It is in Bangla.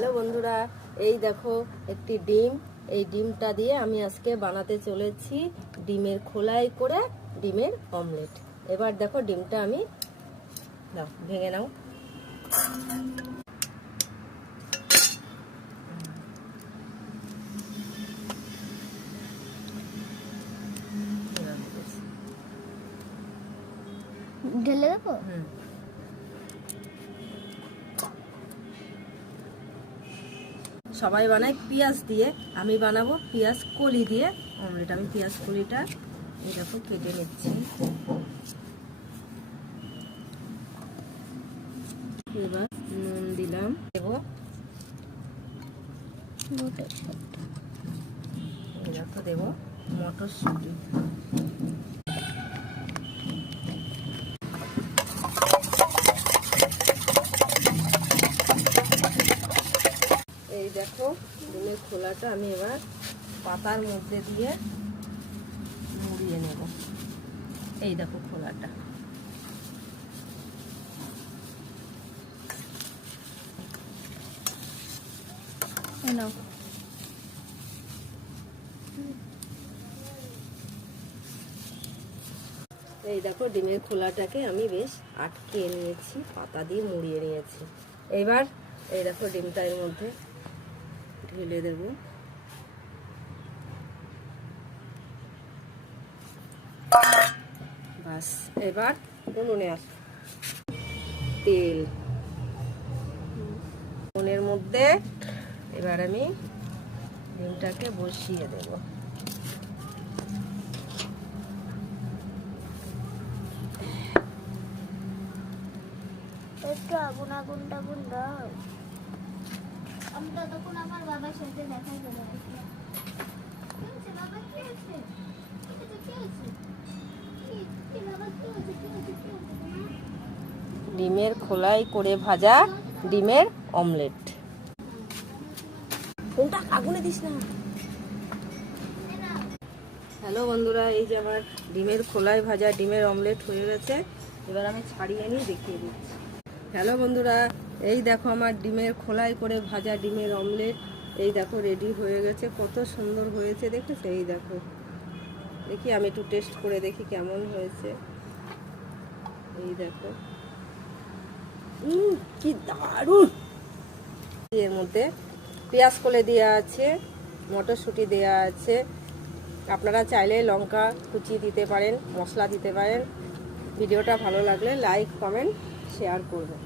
হ্যালো বন্ধুরা, এই দেখো একটি ডিম। এই ডিমটা দিয়ে আমি আজকে বানাতে চলেছি ডিমের খোলাই করে ডিমের অমলেট। এবার দেখো ডিমটা আমি ভেঙে নাও। ঢেলে দেবো। সবাই বানায় পেঁয়াজ দিয়ে, আমি বানাবো পেঁয়াজ কলি দিয়ে অমলেট। আমি পেঁয়াজ কলিটা এই দেখো কেটে নিচ্ছি। এবার নুন দিলাম, দেবো দেবো মটরশুঁটি, এই দেখো ডিমের খোলাটা আমি এবার পাতার মধ্যে দিয়ে মুড়িয়ে নেব। এই দেখো খোলাটা, এই দেখো ডিমের খোলাটাকে আমি বেশ আটকে নিয়েছি, পাতা দিয়ে মুড়িয়ে নিয়েছি। এবার এই দেখো ডিমটা এর মধ্যে ঢেলে দেব। বাস, এবার উনুনে আস তেল, উনুনের মধ্যে এবার আমি ডিমটাকে বসিয়ে দেব। একটু আগুন আগুন টাগুন দাও। আমি ততক্ষণ আমার বাবার সাথে দেখা করে আসি। বাবা কি আছে? ডিমের খোলাই করে ভাজা ডিমের অমলেট। কোনটা আগুনে দিস না। হ্যালো বন্ধুরা, এই যে আমার ডিমের খোলাই ভাজা ডিমের অমলেট হয়ে গেছে। এবার আমি ছাড়িয়ে নিয়ে দেখিয়ে দিচ্ছি। হ্যালো বন্ধুরা, এই দেখো আমার ডিমের খোলাই করে ভাজা ডিমের অমলেট। এই দেখো রেডি হয়ে গেছে, কত সুন্দর হয়েছে দেখেছো। এই দেখো, দেখি আমি একটু টেস্ট করে দেখি কেমন হয়েছে। এই দেখো, কি দারুণ। এর মধ্যে পেঁয়াজ কলি দেওয়া আছে, মটরশুঁটি দেওয়া আছে। আপনারা চাইলে লঙ্কা কুচি দিতে পারেন, মশলা দিতে পারেন। ভিডিওটা ভালো লাগলে লাইক, কমেন্ট, শেয়ার করবেন।